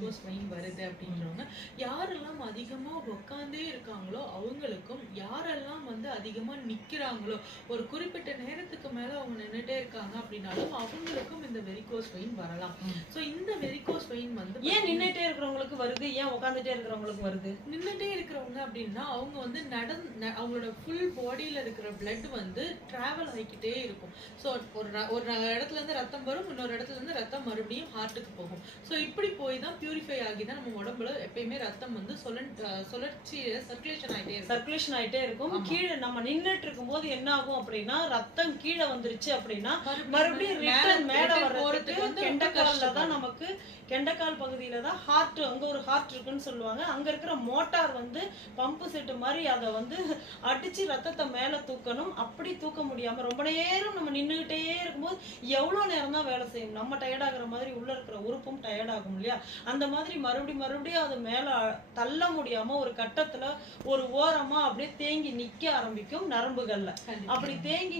Varicose vein வருது அப்படின்றவங்க யாரெல்லாம் அதிகமா உட்கார்ந்தே இருக்காங்களோ அவங்களுக்கும், யாரெல்லாம் வந்து அதிகமா நிக்கிறாங்களோ ஒரு குறிப்பிட்ட நேரத்துக்கு மேல அவங்க நின்னுட்டே இருக்காங்க அப்படின்னாலும் அவங்களுக்கும் இந்த வெரிகோஸ் வெயின் வரலாம். சோ இந்த வெரிகோஸ் வெயின் வந்து ஏன் நின்னுட்டே இருக்கிறவங்களுக்கு வருது, ஏன் உட்கார்ந்துட்டே இருக்கிறவங்களுக்கு வருது? நின்னுட்டே இருக்கிறவங்க அப்படின்னா அவங்க வந்து அவங்களோட ஃபுல் பாடியில இருக்கிற பிளட் வந்து டிராவல் ஆகிக்கிட்டே இருக்கும். ஸோ ஒரு இடத்துல இருந்து ரத்தம் வரும், இன்னொரு இடத்துல இருந்து ரத்தம் மறுபடியும் ஹார்ட்டுக்கு போகும். ஸோ இப்படி போய் தான் பியூரிஃபை ஆகி தான் நம்ம உடம்புல எப்பயுமே ரத்தம் வந்து சுழற்சியில சர்க்குலேஷன் ஆயிட்டே இருக்கும். கீழே நம்ம நின்னுட்டு இருக்கும் போது என்ன ஆகும் அப்படின்னா, ரத்தம் கீழே வந்துருச்சு அப்படின்னா மறுபடியும் ரிட்டர்ன் மேல வர்றதுக்கு கெண்டக்கால்ல தான் நமக்கு கெண்டக்கால் பகுதியில தான் ஹார்ட், அங்க ஒரு ஹார்ட் இருக்குன்னு சொல்லுவாங்க. அங்க இருக்கிற மோட்டார் வந்து பம்பு செட்டு மாதிரி அதை வந்து அடிச்சு ரத்தத்தை மேல தூக்கணும். அப்படி தூக்க முடியாம ரொம்ப நேரம் நம்ம நின்றுகிட்டே இருக்கும்போது எவ்வளவு நேரம் தான் வேலை செய்யும்? நம்ம டயர்ட் ஆகுற மாதிரி உள்ள இருக்கிற உறுப்பும் டயர்ட் ஆகும் இல்லையா? அந்த மாதிரி மறுபடியும் அது மேல தள்ள முடியாம ஒரு கட்டத்துல ஒரு ஓரமா அப்படியே தேங்கி நிக்க ஆரம்பிக்கும் நரம்புகள்ல. அப்படி தேங்கி